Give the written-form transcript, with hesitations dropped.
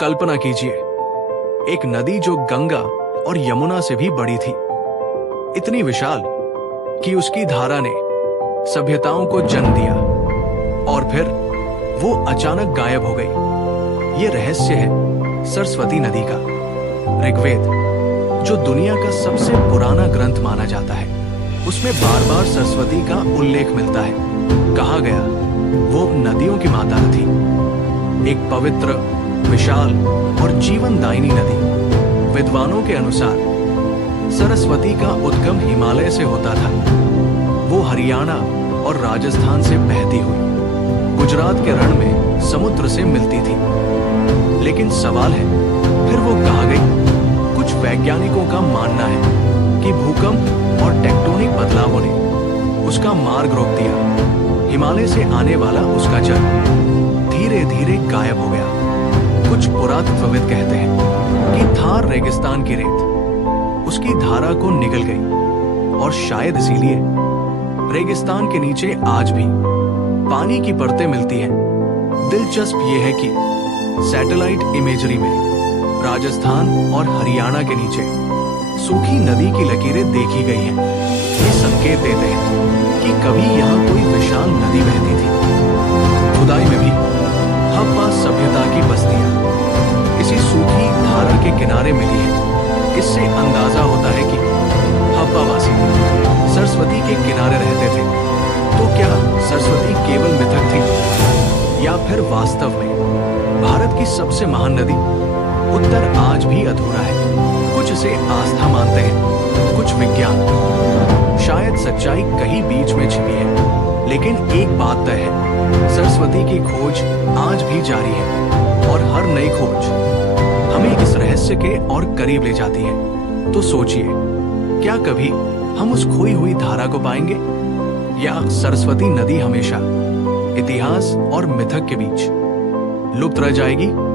कल्पना कीजिए, एक नदी जो गंगा और यमुना से भी बड़ी थी, इतनी विशाल कि उसकी धारा ने सभ्यताओं को जन्म दिया और फिर वो अचानक गायब हो गई। ये रहस्य है सरस्वती नदी का। ऋग्वेद, जो दुनिया का सबसे पुराना ग्रंथ माना जाता है, उसमें बार बार सरस्वती का उल्लेख मिलता है। कहा गया वो नदियों की माता थी, एक पवित्र, विशाल और जीवनदायिनी नदी। विद्वानों के अनुसार सरस्वती का उद्गम हिमालय से होता था। वो हरियाणा और राजस्थान से बहती हुई गुजरात के रण में समुद्र से मिलती थी। लेकिन सवाल है, फिर वो कहाँ गई? कुछ वैज्ञानिकों का मानना है कि भूकंप और टेक्टोनिक बदलावों ने उसका मार्ग रोक दिया। हिमालय से आने वाला उसका जल धीरे धीरे गायब हो गया। कुछ पुरातत्वविद कहते हैं कि थार रेगिस्तान की रेत उसकी धारा को निगल गई और शायद इसीलिए रेगिस्तान के नीचे आज भी पानी की परतें मिलती हैं। दिलचस्प यह है कि सैटेलाइट इमेजरी में राजस्थान और हरियाणा के नीचे सूखी नदी की लकीरें देखी गई हैं। ये संकेत देते हैं कि कभी यहाँ कोई विशाल नदी बहती थी। खुदाई में भी हप्पा सभ्यता की बस्तियां इसी सूखी धारा के किनारे मिली हैं। इससे अंदाजा होता है कि हप्पावासी सरस्वती के किनारे रहते थे। तो क्या सरस्वती केवल मिथक थी या फिर वास्तव में भारत की सबसे महान नदी? उत्तर आज भी अधूरा है। कुछ इसे आस्था मानते हैं, कुछ विज्ञान। शायद सच्चाई कहीं बीच में छिपी है। लेकिन एक बात तय है, सरस्वती की खोज आज भी जारी है और हर नई खोज हमें इस रहस्य के और करीब ले जाती है। तो सोचिए, क्या कभी हम उस खोई हुई धारा को पाएंगे या सरस्वती नदी हमेशा इतिहास और मिथक के बीच लुप्त रह जाएगी?